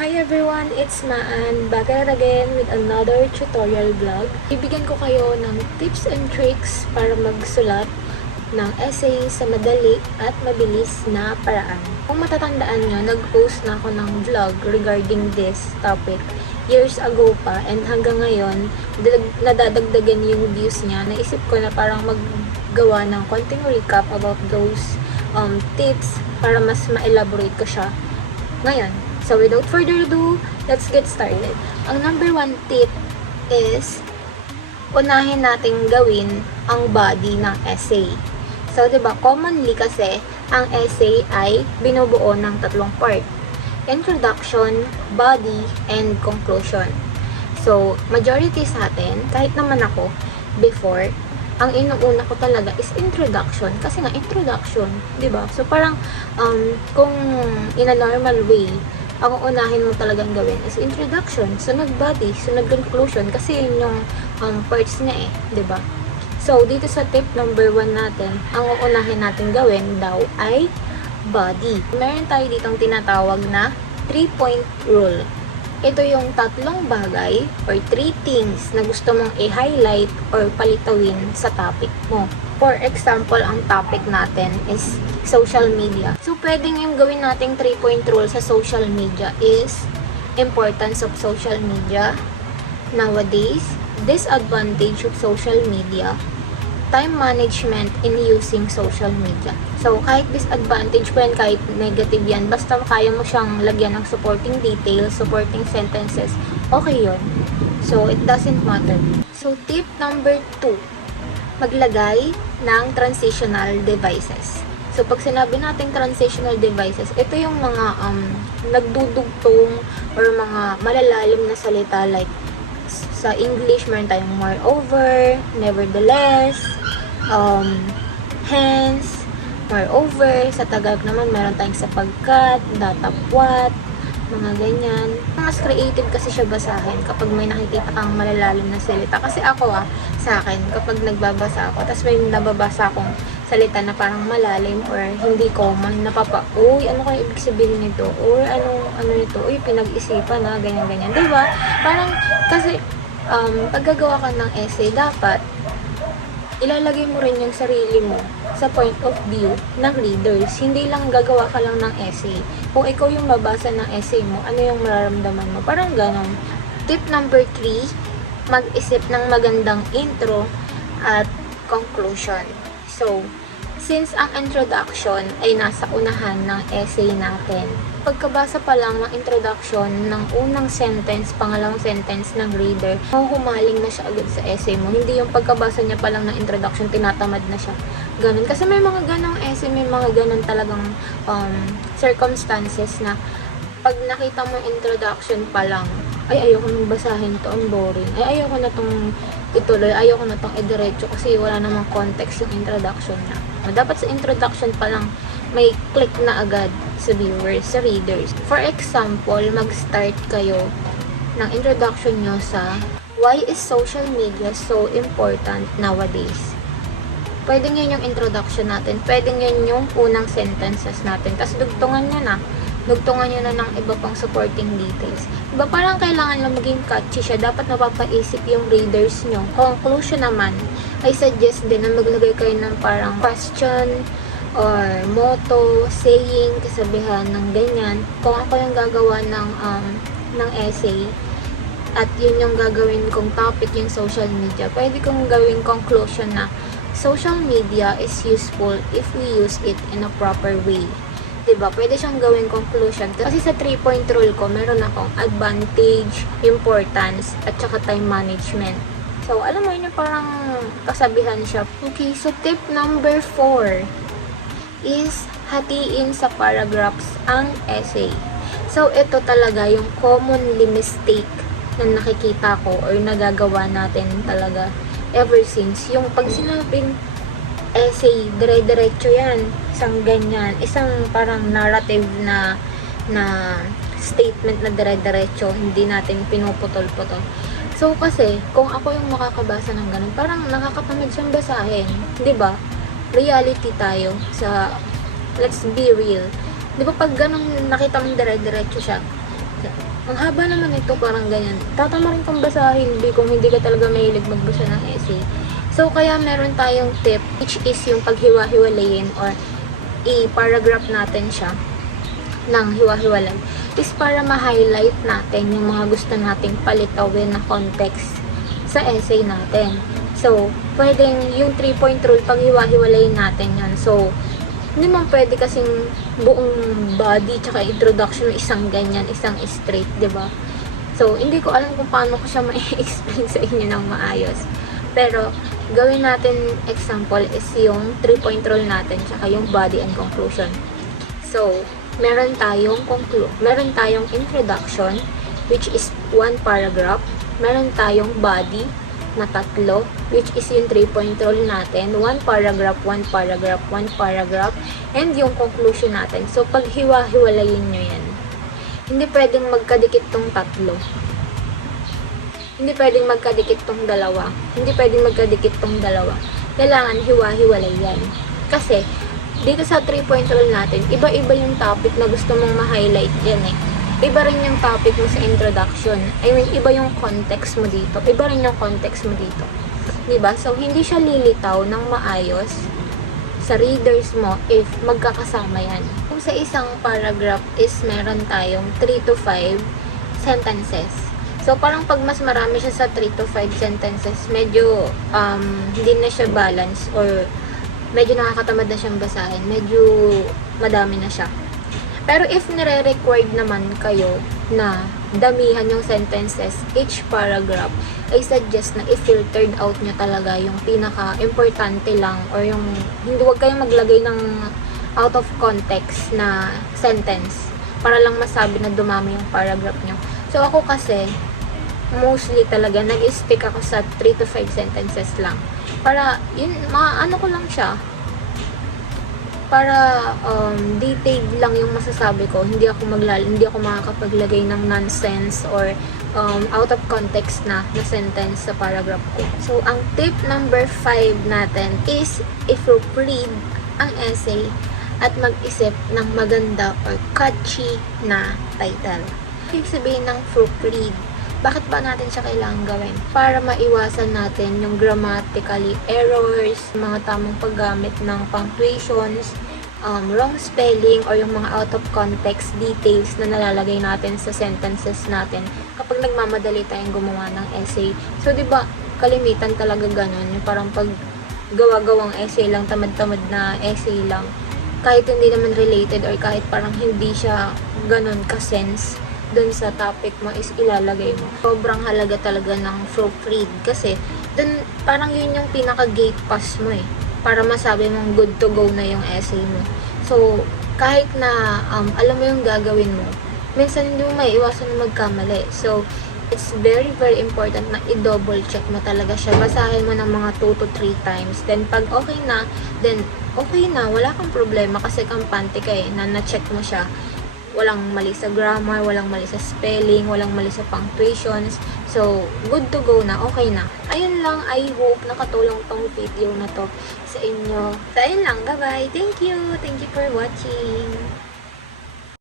Hi everyone, it's Maan, back at again with another tutorial vlog. Bibigyan ko kayo ng tips and tricks para magsulat ng essay sa madali at mabilis na paraan. Kung matatandaan nyo, nag-post na ako ng vlog regarding this topic years ago pa, and hanggang ngayon, nadadagdagan yung views niya. Naisip ko na parang maggawa ng konting recap about those tips para mas ma-elaborate ko siya ngayon. So, without further ado, let's get started. Ang number one tip is, unahin nating gawin ang body ng essay. So, diba, commonly kasi, ang essay ay binubuo ng tatlong part. Introduction, body, and conclusion. So, majority sa atin, kahit naman ako, before, ang inuuna ko talaga is introduction. Kasi nga, introduction, diba? So, parang, kung in a normal way, ang unahin mo talagang gawin is introduction, sunod body, sunod conclusion, kasi yun yung parts niya eh, ba? Diba? So, dito sa tip number 1 natin, ang uunahin natin gawin daw ay body. Meron tayo ditong tinatawag na 3-point rule. Ito yung tatlong bagay or 3 things na gusto mong i-highlight or palitawin sa topic mo. For example, ang topic natin is social media. So, pwedeng yung gawin nating 3-point rule sa social media is importance of social media nowadays, disadvantage of social media, time management in using social media. So, kahit disadvantage po yan, kahit negative yan, basta kaya mo siyang lagyan ng supporting details, supporting sentences, okay yun. So, it doesn't matter. So, tip number 2, maglagay ng transitional devices. So, pag sinabi natin transitional devices, ito yung mga nagdudugtong or mga malalalim na salita like sa English, meron tayong moreover, nevertheless, hence, moreover. Sa Tagalog naman, meron tayong sapagkat, datapwat, mga ganyan. Mas creative kasi siya basahin kapag may nakikita kang malalalim na salita. Kasi ako sa akin, kapag nagbabasa ako, tapos may nababasa akong salita na parang malalim or hindi common, uy, ano kaya ibig sabihin nito? Or ano nito? Uy, pinag-isipan na, ganyan-ganyan. Diba? Parang, kasi, pag gagawa ka ng essay, dapat, ilalagay mo rin yung sarili mo sa point of view ng readers. Hindi lang gagawa ka lang ng essay. Kung ikaw yung babasa ng essay mo, ano yung mararamdaman mo? Parang ganon. Tip number 3, mag-isip ng magandang intro at conclusion. So, since ang introduction ay nasa unahan ng essay natin, pagkabasa pa lang ng introduction ng unang sentence, pangalawang sentence ng reader, humaling na siya agad sa essay mo. Hindi yung pagkabasa niya pa lang ng introduction, tinatamad na siya. Ganun. Kasi may mga ganong essay, may mga ganon talagang circumstances na pag nakita mo introduction pa lang, ay ayoko nang basahin to, ang boring. Ay ayoko na tong ituloy, ayoko na tong idiretso kasi wala namang context yung introduction na. Dapat sa introduction pa lang, may click na agad sa viewers, sa readers. For example, mag-start kayo ng introduction nyo sa why is social media so important nowadays. Pwedeng yun yung introduction natin. Pwedeng yun yung unang sentences natin. Tapos dugtungan nyo na ng iba pang supporting details. Diba parang kailangan lang maging catchy siya. Dapat mapapaisip yung readers nyo. Conclusion naman, I suggest din na maglagay kayo ng parang question or motto, saying, kasabihan ng ganyan. Kung ako yung gagawa ng essay at yun yung gagawin kong topic yung social media, pwede kong gawing conclusion na social media is useful if we use it in a proper way. Diba? Pwede siyang gawing conclusion. Kasi sa 3-point rule ko, meron akong advantage, importance, at saka time management. So, alam mo yun yung parang kasabihan siya. Okay, so tip number 4 is hatiin sa paragraphs ang essay. So, ito talaga yung commonly mistake na nakikita ko or nagagawa natin talaga ever since. Yung pag sinabing essay, dire-diretso yan. Isang ganyan. Isang parang narrative na statement na dire-diretso. Hindi natin pinuputol-putol. So, kasi, kung ako yung makakabasa ng ganun, parang nakakatamad siyang basahin. 'Di ba? Reality tayo sa, let's be real. 'Di ba pag ganun nakita mong dire-diretso siya, Ang haba naman ito, parang ganyan. Tatama rin kang basahin, kung hindi ka talaga mahilig magbasa ng essay. So, kaya meron tayong tip, which is yung paghiwa-hiwalayin or i-paragraph natin siya ng hiwa-hiwalay is para ma-highlight natin yung mga gusto nating palitawin na context sa essay natin. So, pwedeng yung 3-point rule, pag hiwa-hiwalayin natin yan. So, hindi man pwede kasing buong body tsaka introduction isang ganyan, isang straight, 'di ba? So, hindi ko alam kung paano ko siya ma-explain sa inyo ng maayos. Pero, gawin natin example is yung 3-point rule natin tsaka yung body and conclusion. So, meron tayong introduction which is 1 paragraph. Meron tayong body na 3, which is yung 3-point rule natin, 1 paragraph, 1 paragraph, 1 paragraph, and yung conclusion natin. So, pag hiwa-hiwalayin nyo yan, hindi pwedeng magkadikit tong 3. Hindi pwedeng magkadikit tong 2. Hindi pwedeng magkadikit tong 2. Kailangan hiwa-hiwalay yan. Kasi, dito sa 3-point rule natin, iba-iba yung topic na gusto mong ma-highlight yan eh. Iba rin yung topic mo sa introduction. I mean, iba yung context mo dito. Iba rin yung context mo dito. Diba? So, hindi siya lilitaw ng maayos sa readers mo if magkakasama yan. Kung sa isang paragraph is meron tayong 3 to 5 sentences. So, parang pag mas marami siya sa 3 to 5 sentences, medyo hindi na siya balance or medyo nakakatamad na siyang basahin. Medyo madami na siya. Pero if nire-required naman kayo na damihan yung sentences, each paragraph, I suggest na i-filtered out nyo talaga yung pinaka-importante lang or yung hindi, wag kayong maglagay ng out of context na sentence para lang masabi na dumami yung paragraph nyo. So ako kasi, mostly talaga, nag-stick ako sa 3 to 5 sentences lang. Para, yun, maano ko lang siya. Para detailed lang yung masasabi ko, hindi ako makakapaglagay ng nonsense or out of context na sentence sa paragraph ko. So, ang tip number 5 natin is i-proofread ang essay at mag-isip ng maganda or catchy na title. Ibig sabihin ng proofread, bakit ba natin siya kailangan gawin? Para maiwasan natin yung grammatically errors, mga tamang paggamit ng punctuations, wrong spelling, or yung mga out of context details na nalalagay natin sa sentences natin kapag nagmamadali tayong gumawa ng essay. So, di ba kalimitan talaga ganun, yung parang pag gawa-gawang essay lang, tamad-tamad na essay lang, kahit hindi naman related or kahit parang hindi siya ganun ka-sense dun sa topic mo is ilalagay mo. Sobrang halaga talaga ng proofread kasi dun parang yun yung pinaka-gate pass mo eh, para masabi mong good to go na yung essay mo. So, kahit na alam mo yung gagawin mo, minsan hindi mo maiiwasan na magkamali. So, it's very very important na i-double check mo talaga siya. Basahin mo ng mga 2 to 3 times. Then, pag okay na, then okay na. Wala kang problema kasi kampante ka eh, na na-check mo siya. Walang mali sa grammar, walang mali sa spelling, walang mali sa punctuations. So, good to go na, okay na. Ayun lang, I hope nakatulong tong video na to sa inyo. So, ayun lang, bye-bye. Thank you for watching.